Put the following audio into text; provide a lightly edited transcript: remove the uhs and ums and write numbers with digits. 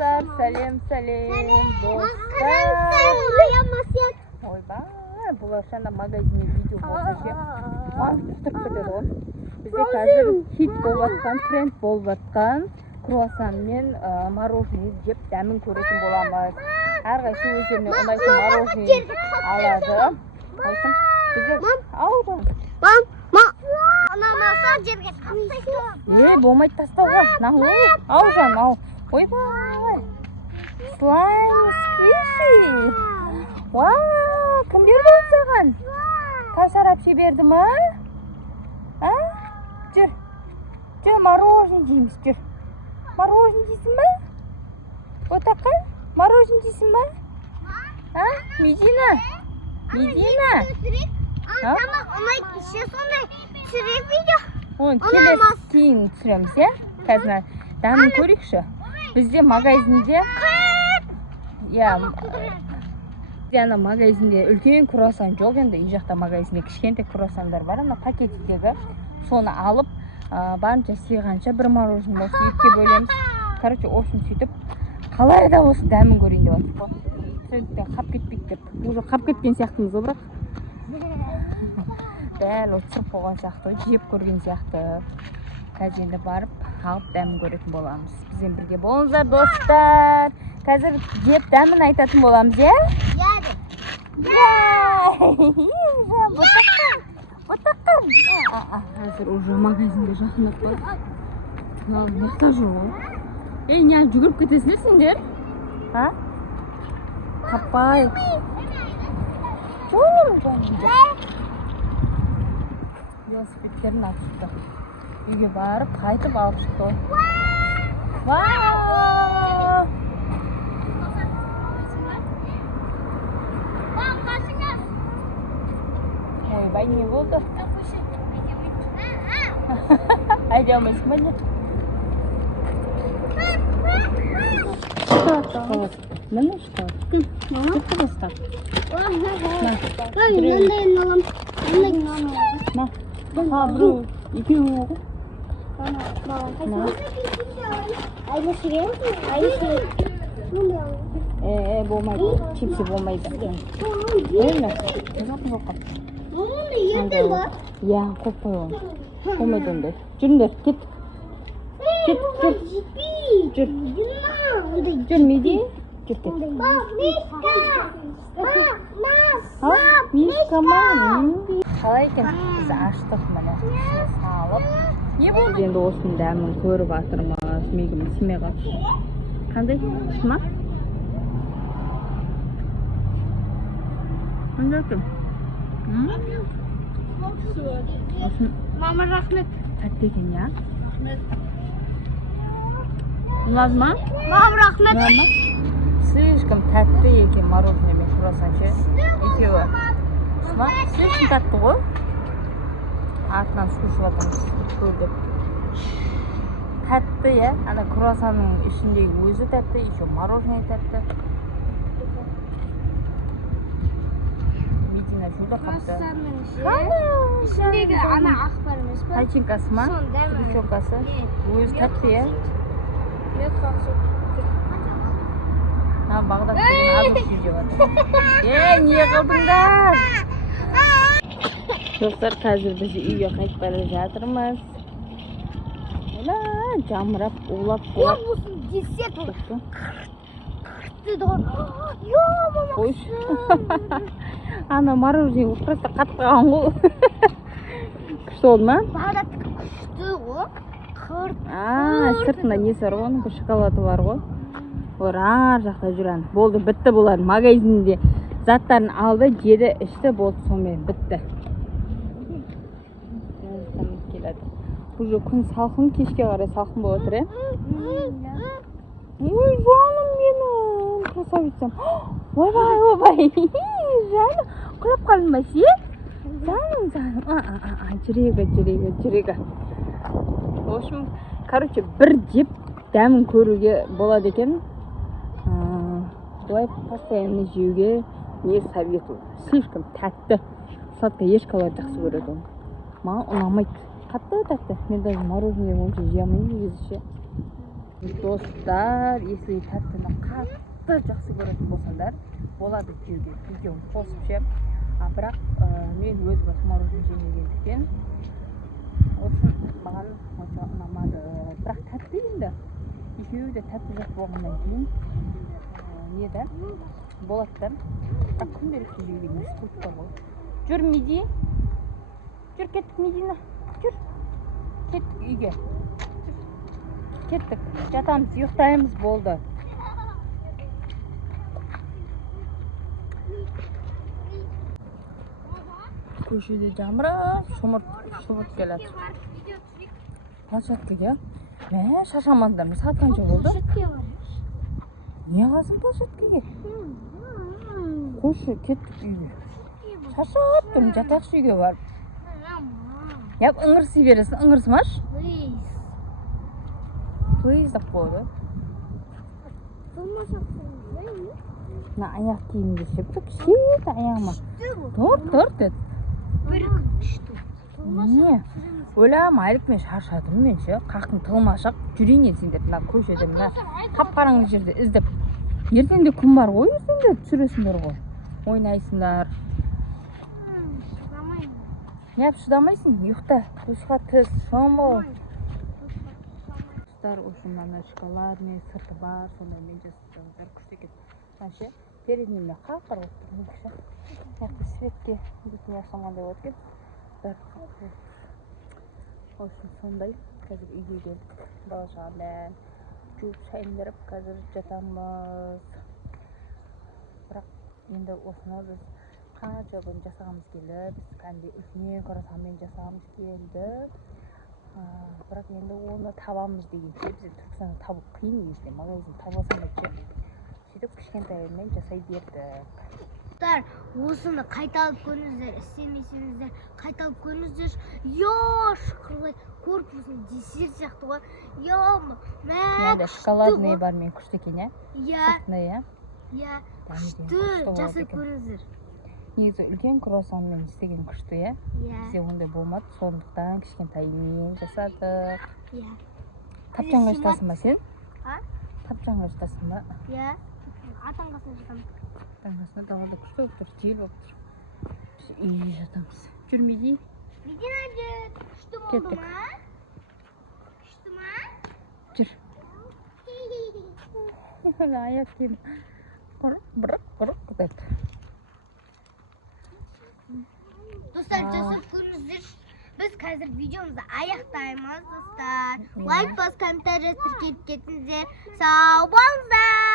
Dostlar, сәлем dostlar. Ойбай, бұл ашанда магазинде видео болса ше. Маңызды кетеді ғой. Бізде қазір хит болып жатқан, тренд болып жатқан круассан мен мороженое жеп дәмін көретін боламыз. Әрқайсы өздеріне ұнайтын мороженое алады. Қайсың? Бізде аудан. Анамаса жерге тастайды. Болмайды тастауға. Аужан, ау. Ойбай. Слайм сквиши. Вау, кім берді ол саған? Кәусар әпше берді ма? Жүр, мороженое жейміз, жүр. Мороженое жейсің ба? Отаққан, мороженое жейсің ба? Медина? Тамақ ұнайды, ше сондай түсірек видео. Оны келесі кейін түсіреміз, қазір дәмін көрейікші. Бізде магазинде магазинде үлкен круассан жоқ, енді үй жақта магазинде кішкентай круассандар бар, ана пакетикдегі. Соны алып, барынша сыйғанша бір мороженое болса екіге бөлеміз. Короче, общем сөйтіп, қалай да осы дәмін көрейін деп жатырмыз ғой. Трендтен қап кетпейік деп. Уже қап кеткен сияқтымыз ғой, бірақ дәл отырып болған сияқты, жеп көрген сияқты. Қазір енді барып, алып дәмін көретін боламыз. Бізбен бірге болыңыздар, достар. Қазір жеп дәмін айтатын боламыз, Бұтаққан. Қазір уже магазинде жақындап бар. Мақта жоқ ғой. Не алып жүгіріп кетесіңдер сендер? Қаппай. Велосипедтерін алып шықты. Үйге барып, қайтып алып шықты. Вау! Ойбай, не болды? Айда алмайсың ба не? Міне шықпады. Кетті бастап. Біреу, екеуі ғой. Болмайды, чипсы болмайды. Өйме? Жоқ. Ертең ба? Қоп қой оны. Болмайды ондай. Жүріңдер, кет. Жүр. Меди. Жүр, кет. Мишка, қалай екен? Біз аштық міне. Салып. Не болды? Енді осының дәмін көріп жатырмыз. Мегім сімей қалшы. Қандай? Шыма? Қандай екен? Мама, рахмет. Тәтті екен, Ұнады ма? Мама, рахмет. Слишком тәтті екен мороженое мен круассан ше. Екеуі. Слишком тәтті ғой. Артынан сушып жатырмыз. Көрдік. Тәтті, ана круассанның ішіндегі өзі тәтті, еще мороженое тәтті. Медина жуды қапты. Ішіндегі ана ақ бар емес па? Тайчинкасы ма? Стручокасы. Өзі тәтті, Бағдат азық жеп жатыр. Не қылдыңдар? Достар, қазір біз үйге қайтып бара жатырмыз. Жамырап, улап. Корпусын десет ол. Қойшы. Ана мороженое просто қатып қалған ғой. Күшті oldu ма? Бағдаттікі күшті ғой. Сыртында несі бар ғой, оның шоколады бар ғой. Олар ар жақта жүрген. Болды, бітті бұлар. Магазинде заттарын алды, жеді, ішті, болды, сонымен бітті. Уже күн салқын, кешке қарай салқын болып отыр, Ой, жаным менің, красавицам. Ойбай, жаным, құлап қалдың ба сен? Жаным. Жүрегі. В общем, короче, бір жеп дәмін көруге болады екен. Бұлай постоянно жеуге не советую. Слишком тәтті. Сладкое ешкілер жақсы көреді оны. Маған ұнамайды. Қатты тәтті. Мен даже мороженое онша жей алмаймын өзінше. Достар, если тәттіні қатты жақсы көретін болсаңдар, болады жеуге видеоны қосып ше. Бірақ мен өз басым мороженое жемегендіктен осын маған онша ұнамады. Бірақ тәтті енді. Екеуі де тәтті жақ болғаннан кейін не да болады да. Бірақ күнделікті жеуге несі қойып бар ғой. Жүр Меди. Жүр кеттік Медина. Жүр. Кеттік үйге. Кеттік. Жатамыз, ұйықтаймыз болды. Көшеде жамырап, шомырып келеді. Площадкеге. Мә, шашамадым. Сағат қанша болды? Не қасың площадкеге? Қойшы, кеттік үйге. Шашап тұрмын, жатақшы үйге барып. Яп, ыңырси бересің, ыңырсымаш? Please деп қойды. Мына аяқ киімді ше, бір кішет аяғыма. Тұр деді. Не? Ойлама, айлық мен шаршадым мен ше. Қақың тылмашақ жүрейін сендер. Мына көшеде мына қап-қараңғы жерде іздеп. Ертеңде күн бар ғой, ертеңде түсіресіңдер ғой. Ойнайсыңдар. Не шыдамайсың? Ұйықта. Құшқа тіз, шомыл. Достар, осындан шоколадный сырты бар, сонда мен жасап күшті екен. Ше, переднемде қақыр болып тұр ше. Яқты светке бетін ясамандай болады екен. Осын сондай. Қазір үйге келдік. Бала-шағамен жуып шайындырып, қазір жатамыз. Бірақ енді осыны біз қанша күн жасағымыз келді. Біз кәнде үлкен круассанмен жасағымыз келді. Бірақ енді оны табамыз дегенше бізде Түркістанда табу қиын есе, магазин табасың ше. Сөйтіп кішкентайыммен жасай бердік. Осыны қайталып көріңіздер, істемесеңіздер қайталып көріңіздер. Шықырлай корпусын десерт сияқты ғой. Яда шоколадный бар мен күшті екен, Иә. Күшті жасай көріңіздер. Негізі үлкен круассанмен істеген күшті, бізде ондай болмады, сондықтан кішкентаймен жасадық. Тапжанға жатасың ба сен? Тапжанға жатасың ба? Иә, атанғасына жатамын. Атанғасына далада күшті болып тұр, жел болып тұр. Біз үйге жатамыз. Жүр Меди. Медина жүр. Күшті болды ма? Күшті ма? Жүр. Аяқ киім. Бұрық деп. Достар, жасап көріңіздер. Біз қазір видеомызды аяқтаймыз, достар. Лайк бас, комментарий тіркеп кетіңіздер. Сау болыңыздар.